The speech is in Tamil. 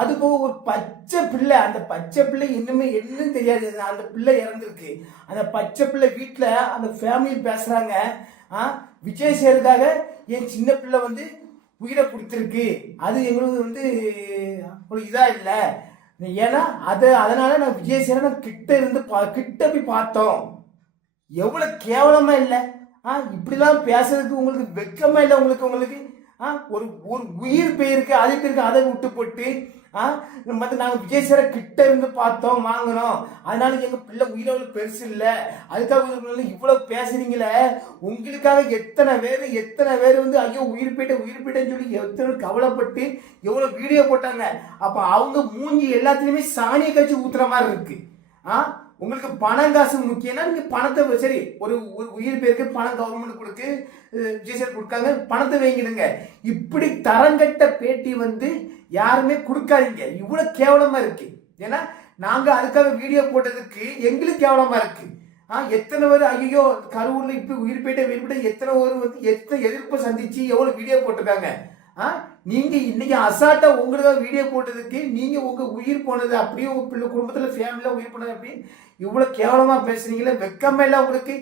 அது போக ஒரு பச்சை பிள்ளை, அந்த பச்சை பிள்ளை இன்னுமே என்னன்னு தெரியாது, அந்த பிள்ளை இறந்துருக்கு. அந்த பச்சை பிள்ளை வீட்டில் அந்த ஃபேமிலி பேசுறாங்க, விஜய் சேருக்காக என் சின்ன பிள்ளை வந்து உயிரை கொடுத்துருக்கு, அது எங்களுக்கு வந்து ஒரு இதா இல்லை. ஏன்னா அதனால நான் விஜய் சேர கிட்ட இருந்து கிட்ட போய் பார்த்தோம். எவ்வளவு கேவலமா இல்லை? இப்படிலாம் பேசுறதுக்கு உங்களுக்கு வெக்கமா இல்லை? உங்களுக்கு ஒரு ஒரு உயிர் போயிருக்கு, அது பேருக்கு அதை விட்டு போட்டு நாங்கள் விஜய் சாரை கிட்ட இருந்து பார்த்தோம், வாங்கினோம், அதனால எங்க பிள்ளை உயிரோடு பெருசு இல்லை, அதுக்காக இவ்வளவு பேசுறீங்களே. உங்களுக்காக எத்தனை பேர் வந்து ஐயோ உயிர் போயிட்டேன்னு சொல்லி எத்தனை கவலைப்பட்டு எவ்வளவு வீடியோ போட்டாங்க. அப்ப அவங்க மூஞ்சி எல்லாத்துலயுமே சாணியை கழிச்சு ஊத்துற மாதிரி இருக்கு. உங்களுக்கு பணம் காசு முக்கியம்னா நீங்க பணத்தை சரி, ஒரு உயிர் பேருக்கு பணம் கவர்மெண்ட் கொடுக்கு, விஜய் கொடுக்காங்க, பணத்தை வாங்கிடுங்க. இப்படி தரங்கட்ட பேட்டி வந்து யாருமே கொடுக்காதீங்க. இவ்வளவு கேவலமா இருக்கு. ஏன்னா நாங்க அதுக்காக வீடியோ போட்டதுக்கு எங்களுக்கு கேவலமா இருக்கு. எத்தனை பேர் ஐயோ கரூர்ல இப்ப உயிர் போயிட்ட எத்தனை பேர் வந்து எத்தனை எதிர்ப்பு சந்திச்சு எவ்வளவு வீடியோ போட்டிருக்காங்க. நீங்க இன்னைக்கு அசால்ட்டா உங்களுக்கு வீடியோ போட்டதுக்கு நீங்க உங்க உயிர் போனது அப்படியே உங்க பிள்ளை குடும்பத்துல ஃபேமிலியில உயிர் போனது அப்படி இவ்வளவு கேவலமா பேசுறீங்களே, வெக்கமே இல்லை உங்களுக்கு?